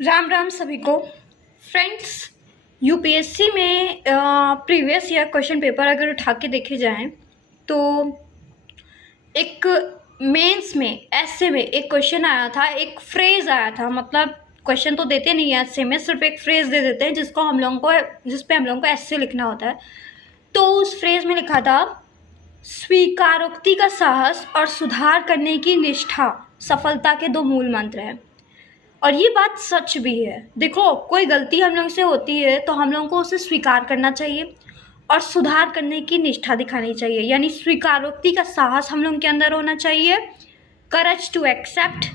राम राम सभी को। Friends, UPSC में प्रीवियस ईयर क्वेश्चन पेपर अगर उठा के देखे जाएं तो एक मेंस में ऐसे में एक क्वेश्चन आया था, एक फ्रेज आया था। मतलब क्वेश्चन तो देते नहीं है ऐसे में, सिर्फ एक फ्रेज दे देते हैं जिस पे हम लोगों को ऐसे लिखना होता है। तो उस फ्रेज में लिखा था, स्वीकारोक्ति का साहस और सुधार करने की निष्ठा सफलता के दो मूल मंत्र हैं। और ये बात सच भी है। देखो, कोई गलती हम लोग से होती है तो हम लोगों को उसे स्वीकार करना चाहिए और सुधार करने की निष्ठा दिखानी चाहिए। यानी स्वीकारोक्ति का साहस हम लोगों के अंदर होना चाहिए, courage to accept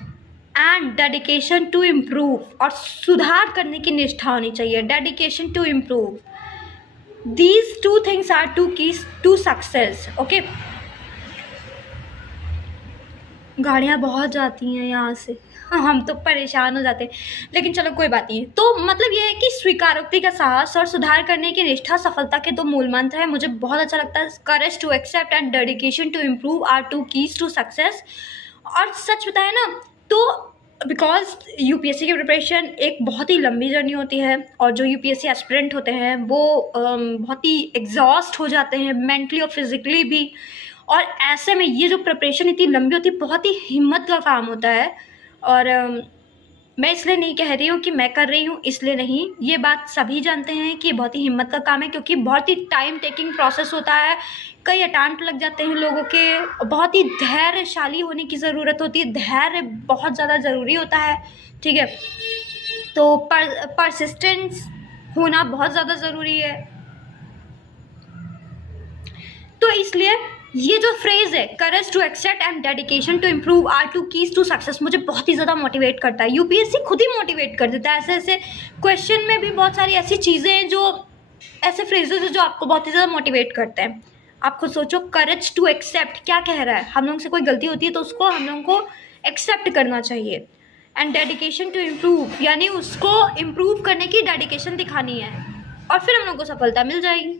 and dedication to improve, और सुधार करने की निष्ठा होनी चाहिए, dedication to improve. These two things are two keys to success. Okay, गाड़ियाँ बहुत जाती हैं यहाँ से, हम तो परेशान हो जाते हैं, लेकिन चलो कोई बात नहीं। तो मतलब ये है कि स्वीकारोक्ति का साहस और सुधार करने की निष्ठा सफलता के दो मूल मंत्र हैं। मुझे बहुत अच्छा लगता है। Courage to accept and dedication to improve are two keys to success. और सच बताए ना तो बिकॉज यूपीएससी की प्रिपरेशन एक बहुत ही लंबी जर्नी होती है, और जो यूपीएससी एस्पिरेंट होते हैं वो बहुत ही एग्जॉस्ट हो जाते हैं मेंटली और फिजिकली भी। और ऐसे में ये जो प्रिपरेशन इतनी लंबी होती है, बहुत ही हिम्मत का काम होता है। और मैं इसलिए नहीं कह रही हूँ कि मैं कर रही हूँ, इसलिए नहीं, ये बात सभी जानते हैं कि बहुत ही हिम्मत का काम है, क्योंकि बहुत ही टाइम टेकिंग प्रोसेस होता है। कई अटेम्प्ट लग जाते हैं लोगों के, बहुत ही धैर्यशाली होने की ज़रूरत होती है, धैर्य बहुत ज़्यादा ज़रूरी होता है। ठीक है, तो परसिस्टेंस होना बहुत ज़्यादा ज़रूरी है। तो इसलिए ये जो फ्रेज है, courage to accept and dedication to improve are two keys to success, मुझे बहुत ही ज़्यादा मोटिवेट करता है। यूपीएससी खुद ही मोटिवेट कर देता है। ऐसे ऐसे क्वेश्चन में भी बहुत सारी ऐसी चीज़ें हैं, जो ऐसे फ्रेजेस हैं जो आपको बहुत ही ज़्यादा मोटिवेट करते हैं। आप खुद सोचो, करेज टू एक्सेप्ट क्या कह रहा है? हम लोगों से कोई गलती होती है तो उसको हम लोगों को एक्सेप्ट करना चाहिए। एंड डेडिकेशन टू इम्प्रूव, यानी उसको इम्प्रूव करने की डेडिकेशन दिखानी है, और फिर हम लोग को सफलता मिल जाएगी।